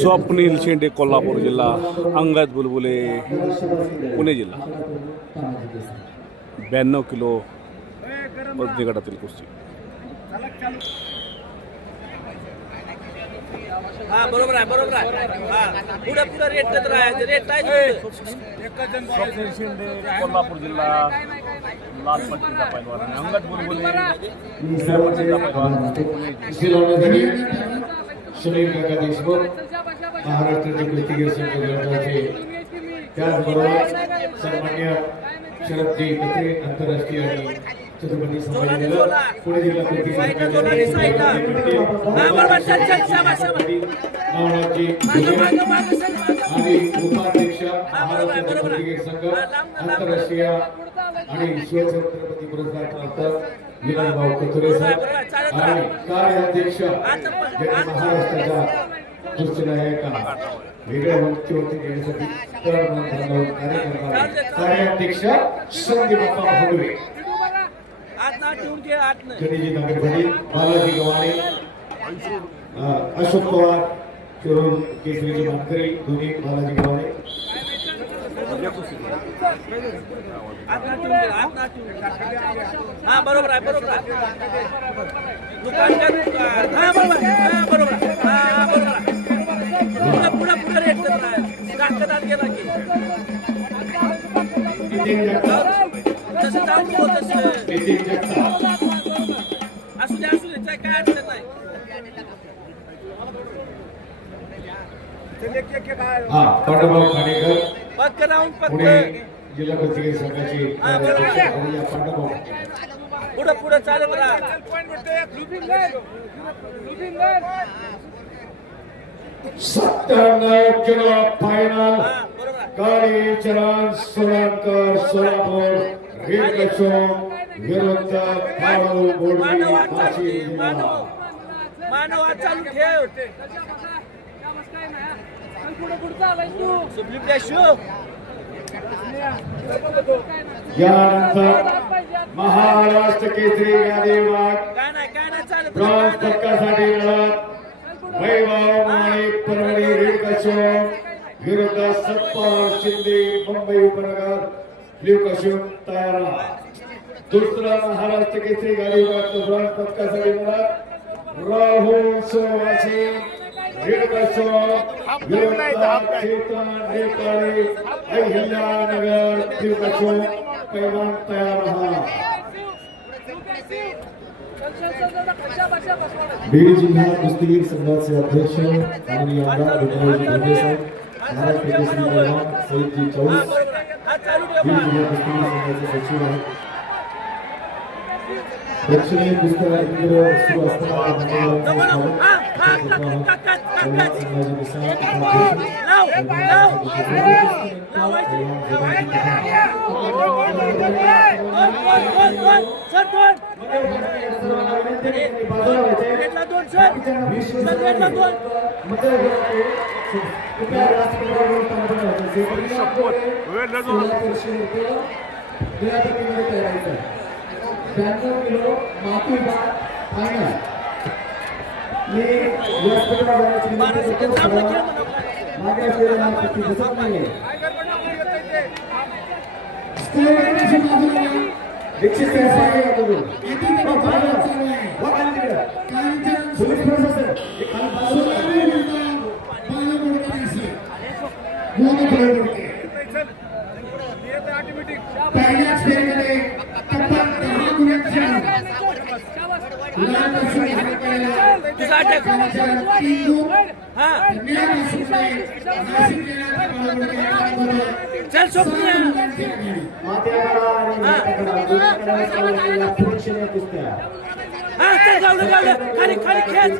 स्वप्नील शेंडे कोल्हापूर जिल्हा अंगद बुलबुले पुणे जिल्हा. ब्याण्णव किलो वजनी गटातील कुस्ती. हा बरोबर आहे बरोबर आहे. हा. पुढे पुढे रेट रेट आहे कोल्हापूर जिल्हा. लाल पट्टीचा पैलवान आणि अंगद बुलबुले पट्टीचा पैलवान सुनील काका देशमुख महाराष्ट्राचे कुस्तीगीर संघ गटाचे त्याचबरोबर सन्मान्य शरदजी आंतरराष्ट्रीय आणि छत्रपती संभाजी पुणे जिल्हा कुस्तीगीर साईडला, आणि उपाध्यक्ष महाराष्ट्र संघ आंतरराष्ट्रीय आणि शिवछत्रपती पुरस्कार प्राप्त विलासभाऊ कथुरे आहे, चालत आणि. कार्याध्यक्ष महाराष्ट्राच्या वेगळ्या नेण्यासाठी तळमळ धरणारे कार्य करणारे कार्याध्यक्ष संदीप भडवे आत ना ठेवून घे आत नाही खनिजी नगरपती बालाजी गव्हाणे अं, अशोक पवार शिरोळ केसरीचे मानकरी दोन्ही बालाजी गव्हाणे. हा बरोबर आहे बरोबर आहे. दुकान का दुकान हा बरोबर हा बरोबर. हा बरोबर. पुढे पुढे पुढे रेट आत गेला की. तसं जाऊन तसं हा पांडुभाऊ खाणेकर. पक्क राहून पुणे पक्क जिल्हा कुस्तीगीर संघाचे कार्याध्यक्ष अवलिया पांडुभाऊ पुढे पुढे चालत राहा. सत्त्याण्णव किलो फायनल गाडी चरण सोलांकर सोलापूर रेडकशो विरुद्ध काळू मानव. मानव मानव. चालू यानंतर महाराष्ट्र केसरी चालत ब्रॉन्झ पदकासाठी लढत. वैभव माणिक परभणी रेडकशो विरुद्ध सत्पाल शिंदे मुंबई उपनगर लिवकशो तयार राहा. दुसरा महाराष्ट्र केसरी गाडी ब्रॉन्झ पदकासाठी लढत. राहुल सोवासी. रेडकशो विरुद्ध चेतन पैलवान तयार बीड जिल्हा कुस्तीगीर संघाचे अध्यक्ष आमदार साहेब महाराष्ट्र केसरी पैलवान सईदजी चौस. बीड जिल्हा कुस्तीगीर संघाचे सचिव आहेत. प्रेक्षणीय कुस्त्या इंद्र सुरू असताना ब्याण्णव किलो माती फायनल मी व्यासपीठावर जाण्याची विनंती करतो. मागे असलेल्या कुस्ती दिसत या. दीक्षित साहेब मागे या तुम्ही. तुझा अटॅक हा चल सोपल्या हा चल गावलं गावलं खाली खाली खेच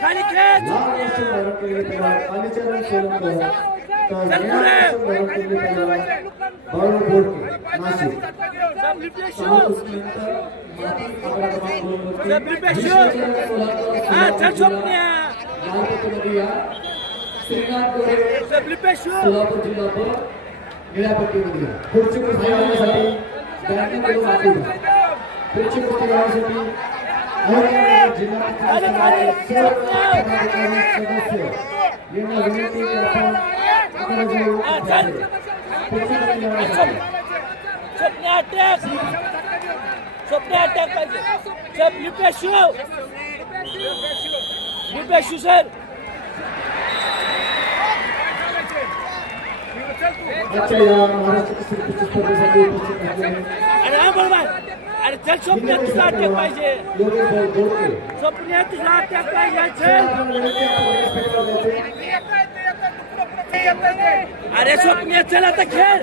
खाली खेच सबली पेशू हा चल सोपल्या सबली पेशू सोलापूर जिल्हा पण निळ्यापट्टीमध्ये पुढची कुस्ती लावण्यासाठी ब्याण्णव किलो माती पुढची कुस्ती लावण्यासाठी औरंगाबाद जिल्हा परिषदेचे सर्व पदाधिकारी सदस्य यांना विनंती की आपण आपल्याला जे पुढच्या प्रतिमेसाठी स्वप्ने अटॅक स्वप्ने अटॅक पाहिजे सब लिपेशू लिपेशू सर अटॅक पाहिजे. साहेब केसरी कुस्ती स्पर्धेसाठी अरे हा बरोबर अरे चल स्वप्न तुझा अटॅक पाहिजे. स्वप्न तुझा अटॅक पाहिजे चल. अरे स्वप्न चल आता खेळ.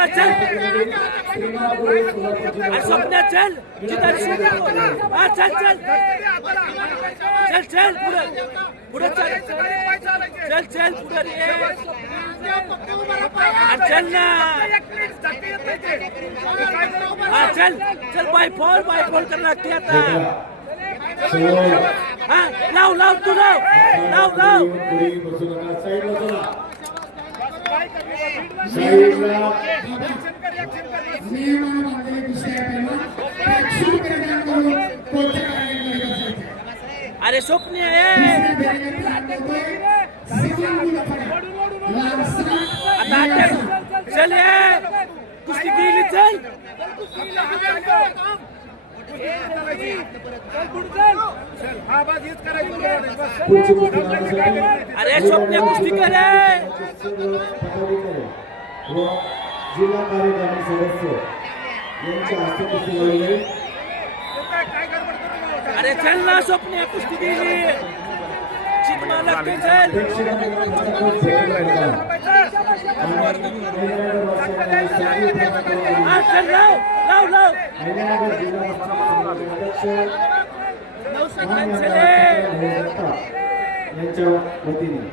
लढत चल. श्रीनापूर अरे स्वप्ने चल. जिधर हा चल चल. चल चल पुढे. पुढे चल. चल चल पुढे रे. चल ना. हा चल चल बाय फॉल बाय फॉल कर लागते आता. हा लाव लाव तू लाव. लाव लाव. अरे स्वप्ने आता चल कुस्ती गेली चल. अरे स्वप्ने कुस्ती कर व जिल्हा कार्यकारी सदस्य यांच्या हस्ते कुस्ती आहे. अरे चल ना स्वप्ने कुस्ती जगताप यांच्या वतीने.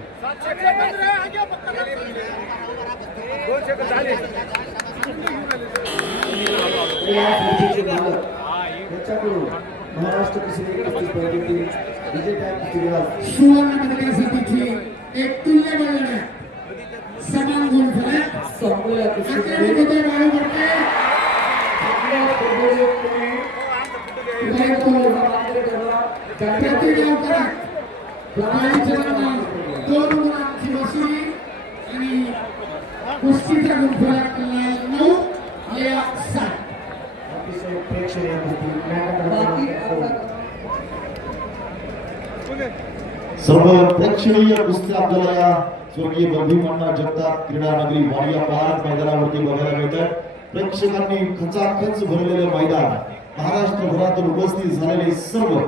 महाराष्ट्र केसरी कुस्ती स्पर्धेतील विजेत्या कुस्तीगीरास सुवर्ण पदकासाठीची एक तुल्यबळ लढत समान गुणफलक संपलेल्या अकरा कुस्तीमध्ये विजेते बाळू भरते कुस्तीचा गुणफलक नऊ या सात अतिशय प्रेक्षणीय कुस्ती सर्व प्रेक्षणीय कुस्ती आपल्याला या स्वर्गीय बंधू जगताप क्रीडा नगरी वाडिया पार्क मैदानावरती बघायला मिळतात. प्रेक्षकांनी खचाखच भरलेलं मैदान महाराष्ट्रभरातून उपस्थित झालेले सर्व